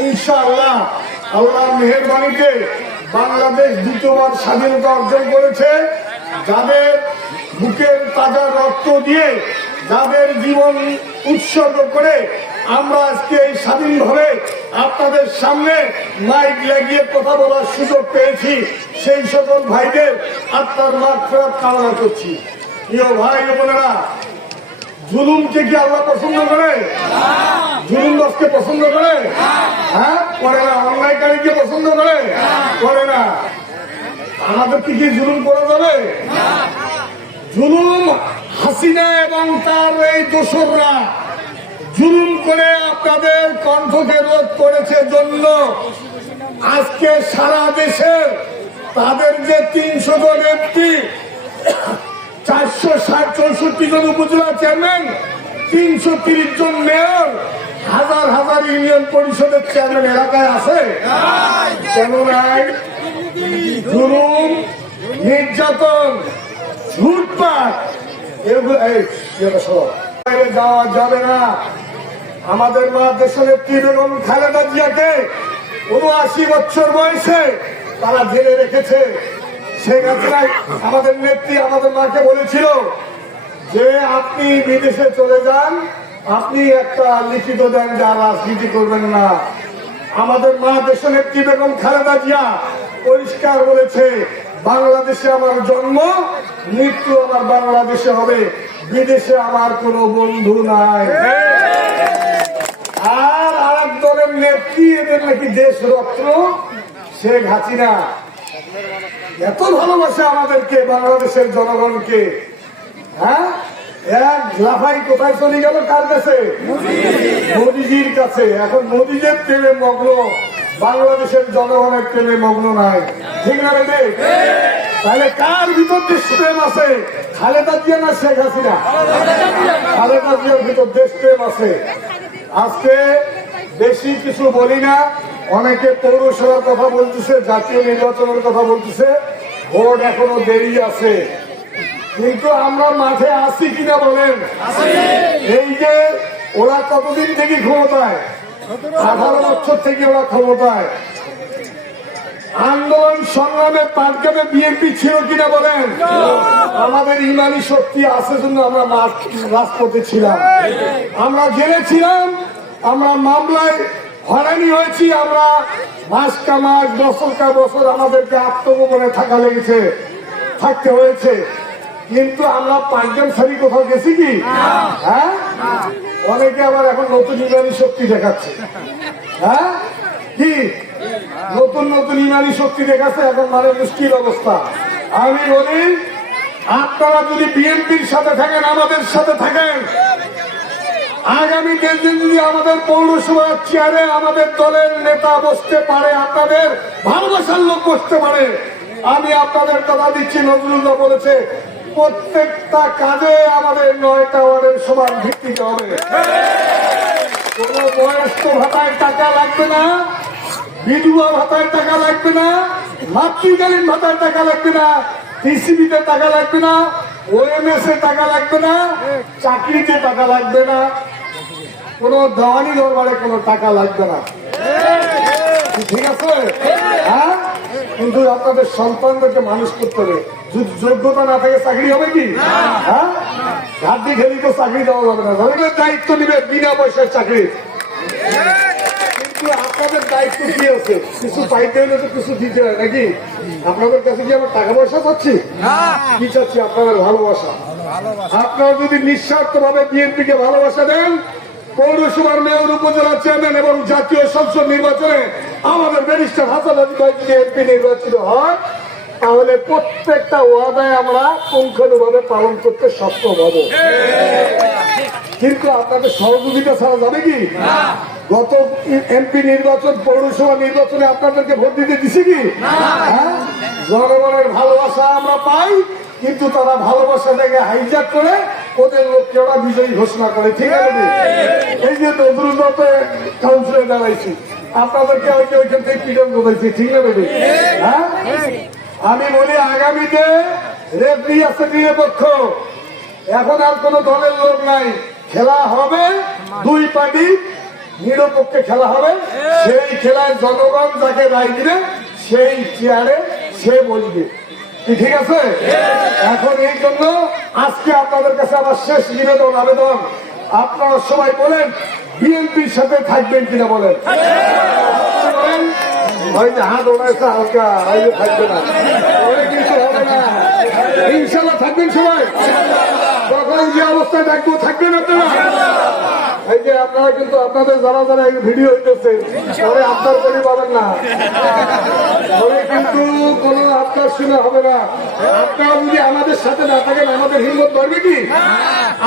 ইনশাআল্লাহ আল্লাহর মেহেরবানিতে বাংলাদেশ দ্বিতীয়বার স্বাধীনতা অর্জন করেছে। যাদের বুকের তাজা রক্ত দিয়ে, যাদের জীবন উৎসর্গ করে আমরা আজকে এই স্বাধীনভাবে আপনাদের সামনে মাইক লাগিয়ে কথা বলার সুযোগ পেয়েছি, সেই সকল ভাইদের আত্মার মাগফিরাত কামনা করছি। প্রিয় ভাই বোনেরা, জুলুমকে কি আল্লাহ পছন্দ করে? জুলুমবাজকে পছন্দ করে? হ্যাঁ, করে না। অন্যায়কারীকে পছন্দ করে? করে না। আমাদেরকে কি জুলুম করা যাবে? জুলুম হাসিনা এবং তার এই দোসররা জুলুম করে আপনাদের কণ্ঠকে রোধ করেছে জন্য আজকে সারা দেশের তাদের যে 300 জন এমপি, 464 জন উপজেলা চেয়ারম্যান, 330 জন মেয়র, হাজার হাজার ইউনিয়ন পরিষদের চেয়ারম্যান এলাকায় আছে কেন নাই? জুলুম, নির্যাতন, লুটপাট এগুলো যাওয়া যাবে না। আমাদের মা দেশনেত্রী বেগম খালেদা জিয়াকে ৭৯ বছর বয়সে তারা জেলে রেখেছে। শেখ হাসিনা আমাদের নেত্রী আমাদের মাকে বলেছিল যে আপনি বিদেশে চলে যান, আপনি একটা লিখিত দেন যা রাজনীতি করবেন না। আমাদের মা দেশনেত্রী বেগম খালেদা জিয়া পরিষ্কার বলেছে, বাংলাদেশে আমার জন্ম, মৃত্যু আমার বাংলাদেশে হবে, বিদেশে আমার কোনো বন্ধু নাই। আর আরেক দলের নেত্রী, এদের নাকি দেশ রত্ন শেখ হাসিনা, এত ভালোবাসে আমাদেরকে, বাংলাদেশের জনগণকে। হ্যাঁ, এক লাফাই কোথায় চলে গেল? কার কাছে? মোদিজির কাছে। এখন মোদিজির প্রেমে মগ্ন, বাংলাদেশের জনগণের প্রেমে মগ্ন নাই। ঠিক না রে? তাহলে কার ভিতর দেশপ্রেম আছে? খালেদা জিয়া না শেখ হাসিনা? খালেদা জিয়ার ভিতর দেশপ্রেম আছে। আজকে বেশি কিছু বলি না। অনেকে পৌরসভার কথা বলতেছে, জাতীয় নির্বাচনের কথা বলতেছে, ভোট এখনো দেরি আছে। কিন্তু আমরা মাঠে আছি কিনা বলেন? এই যে ওরা কতদিন থেকে ক্ষমতায়? 18 বছর থেকে ওরা ক্ষমতায়। আন্দোলন সংগ্রামে পাটগ্রামে বিএনপি ছিল কিনা বলেন? আমাদের ইমানি শক্তি আছে জন্য আমরা রাজপথে ছিলাম, আমরা জেলে ছিলাম, আমরা মামলায় হয়রানি হয়েছি, আমরা মাস কা মাস, বছর কা বছর আমাদেরকে আত্মগোপনে থাকতে হয়েছে। কিন্তু আমরা পাটগ্রাম ছাড়ি কোথাও গেছি কি? হ্যাঁ, অনেকে আবার এখন নতুন ইমানি শক্তি দেখাচ্ছে। হ্যাঁ, কি নতুন নতুন ইমানি শক্তি দেখাচ্ছে, এখন মানে মুশকিল অবস্থা। আমি বলি, আপনারা যদি বিএনপির সাথে থাকেন, আমাদের সাথে থাকেন, আগামী দিন যদি আমাদের পৌরসভার চেয়ারে আমাদের দলের নেতা বসতে পারে, আপনাদের ভালোবাসার লোক বসতে পারে, আমি আপনাদের কথা দিচ্ছি, নজরুল্লাহ বলেছে প্রত্যেকটা কাজে আমাদের 9টা ওয়ার্ডের সমান ভিত্তিতে হবে। কোন বয়স্ক ভাতায় টাকা লাগবে না, বিধবা ভাতায় টাকা লাগবে না, মাতৃকালীন ভাতায় টাকা লাগবে না, টিসিবিতে টাকা লাগবে না, ওএমএস এ টাকা লাগবে না, চাকরিতে টাকা লাগবে না, কোন দেওয়ানি দরবারে কোনো টাকা লাগবে না। ঠিক আছে? হ্যাঁ, কিন্তু আপনাদের সন্তানদেরকে মানুষ করতে হবে। যদি যোগ্যতা না থাকে চাকরি হবে কি? হ্যাঁ, ঘাট দিয়ে ঢেলি তো চাকরি দেওয়া যাবে না। দায়িত্ব নিবে বিনা পয়সার চাকরি। কিন্তু আপনাদের দায়িত্ব কি আছে? কিছু পাইতে হলে তো কিছু দিতে হয় নাকি? আপনাদের কাছে কি আমরা টাকা পয়সা চাচ্ছি? কি চাচ্ছি? আপনাদের ভালোবাসা। আপনারা যদি নিঃস্বার্থ ভাবে বিএনপি কে ভালোবাসা দেন, পৌরসভার মেয়র, উপজেলা চেয়ারম্যান এবং জাতীয় সংসদ নির্বাচনে আমাদের ব্যারিস্টার হাসান আলী ভাই যদি এমপি নির্বাচিত হয়, তাহলে প্রত্যেকটা ওয়াদায় আমরা পুঙ্খানুভাবে পালন করতে সক্ষম হব। কিন্তু আপনাদের সহযোগিতা ছাড়া যাবে কি? গত এমপি নির্বাচন, পৌরসভা নির্বাচনে আপনাদেরকে ভোট দিতে দিছি কি? হ্যাঁ, জনগণের ভালোবাসা আমরা পাই, কিন্তু তারা ভালোবাসাটাকে হাইজ্যাক করে ওদের লোককে ওরা বিজয়ী ঘোষণা করে। ঠিক আছে? এই যে নজরুল কাউন্সিলে দাঁড়াইছি, আপনাদেরকে ওইখান থেকে পিটন বলেছি। ঠিক না? হ্যাঁ, আমি বলি আগামীতে রেফারি আছে নিরপেক্ষ, এখন আর কোন দলের লোক নাই, খেলা হবে দুই পার্টি নিরপেক্ষে খেলা হবে, সেই খেলায় জনগণ যাকে রায় দিবে সেই চেয়ারে সে বলবে। ঠিক আছে? এখন এই জন্য আজকে আপনাদের কাছে আমার শেষ নিবেদন আবেদন, আপনারা সবাই বলেন বিএনপির সাথে থাকবেন কিনা বলেন। ওই যে হাত ওড়াইছে হালকা, থাকবে না, কিছু হবে না, ইনশাল্লাহ থাকবেন সবাই। তখন যে অবস্থায় থাকবো থাকবেন আপনারা। এই যে আপনারা কিন্তু আপনাদের যারা যারা এই ভিডিও হইতেছে পরে আপনার করে পাবেন না, পরে কিন্তু কোনো আপনার শুনে হবে না। আপনারা যদি আমাদের সাথে না থাকেন আমাদের হিম্মত বাড়বে কি?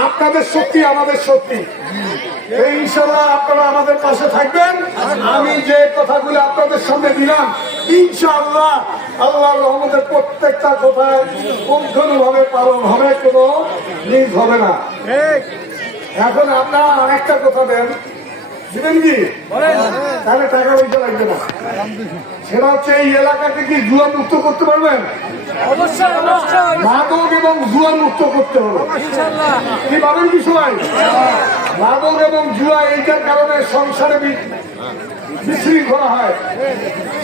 আপনাদের শক্তি আমাদের শক্তি। ইনশাল্লাহ আপনারা আমাদের পাশে থাকবেন। আমি যে কথাগুলো আপনাদের সামনে দিলাম ইনশাআল্লাহ আল্লাহর রহমতের প্রত্যেকটা কথায় পুঙ্খানুভাবে পালন হবে, কোনো মিস হবে না। এখন আপনারা আরেকটা কথা দেন, দিবেন কি? তাহলে টাকা পয়সা লাগবে না। সেটা হচ্ছে এই এলাকাকে কি জুয়া মুক্ত করতে পারবেন? মাদক এবং জুয়া মুক্ত করতে হবে। কি পাবেন কি সবাই? মাদক এবং জুয়া এইটার কারণে সংসারে বিশৃঙ্খলা হয়,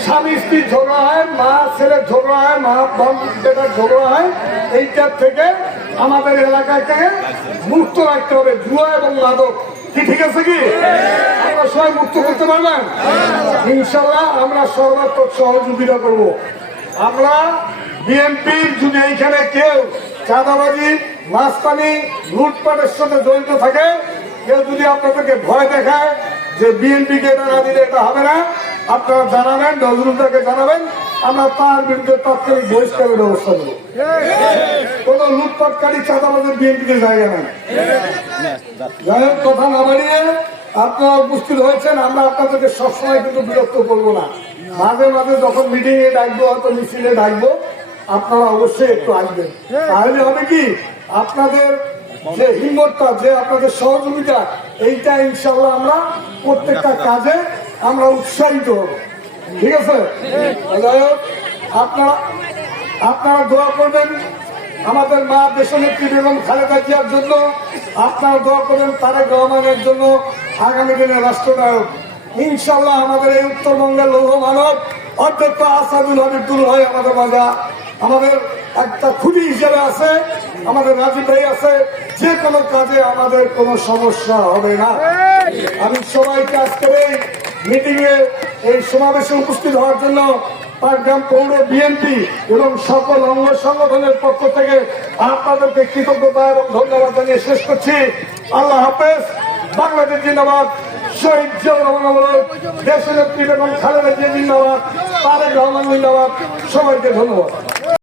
স্বামী স্ত্রীর ঝগড়া হয়, মা ছেলের ঝগড়া হয়, মা বাপ বেটার ঝগড়া হয়। এইটার থেকে আমাদের এলাকাকে মুক্ত রাখতে হবে, জুয়া এবং মাদক। কি ঠিক আছে কি? আমরা সবাই মুক্ত করতে পারবেন ইনশাল্লাহ। আমরা সর্বাত্মক সহযোগিতা করব। আমরা বিএনপির যদি এইখানে কেউ চাঁদাবাজি, মাস্তানি, লুটপাটের সাথে জড়িত থাকে, কেউ যদি আপনাদেরকে ভয় দেখায় যে বিএনপিকে এটা না দিলে এটা হবে না, আপনারা জানাবেন, নজরুলদাকে জানাবেন, আমরা তার বিরুদ্ধে তাৎক্ষণিক বহিষ্কারের ব্যবস্থা নেব। কোন লুটপাটকারী চাঁদাবাজের বিএনপিকে জায়গা নেই। যাই হোক, কথা না বাড়িয়ে আপনারা উপস্থিত হয়েছেন, আমরা আপনাদেরকে সবসময় কিন্তু বিরক্ত করবো না। মাঝে মাঝে যখন মিটিং এ ডাকবো, হয়তো মিছিলে ডাকবো, আপনারা অবশ্যই একটু আসবেন। তাহলে হবে কি, আপনাদের যে হিম্মতটা, যে আপনাদের সহযোগিতা, এইটা ইনশাল্লাহ আমরা প্রত্যেকটা কাজে আমরা উৎসাহিত হব। ঠিক আছে? যাই হোক, আপনারা দোয়া করবেন আমাদের মা দেশনেত্রী বেগম খালেদা জিয়ার জন্য, আপনারা দোয়া করবেন তারেক রহমানের জন্য, আগামী দিনে রাষ্ট্রনায়ক ইনশাল্লাহ আমাদের এই উত্তরবঙ্গের লৌহ মানব অধ্যক্ষ আসাদুল হাবিবুল ভাই আমাদের মাঝে, আমাদের একটা খুঁটি হিসেবে আছে, আমাদের রাজীব ভাই আছে। যে কোনো কাজে আমাদের কোনো সমস্যা হবে না। আমি সবাইকে আজকের এই মিটিং এ, এই সমাবেশে উপস্থিত হওয়ার জন্য পাটগ্রাম পৌর বিএনপি এবং সকল অঙ্গ সংগঠনের পক্ষ থেকে আপনাদেরকে কৃতজ্ঞতা এবং ধন্যবাদ জানিয়ে শেষ করছি। আল্লাহ হাফেজ। বাংলাদেশ জিন্দাবাদ। শহীদ জিয়াউর রহমান অমর, দেশনেত্রী বেগম খালেদা জিয়া জিন্দাবাদ, তারেক রহমান জিন্দাবাদ। সবাইকে ধন্যবাদ।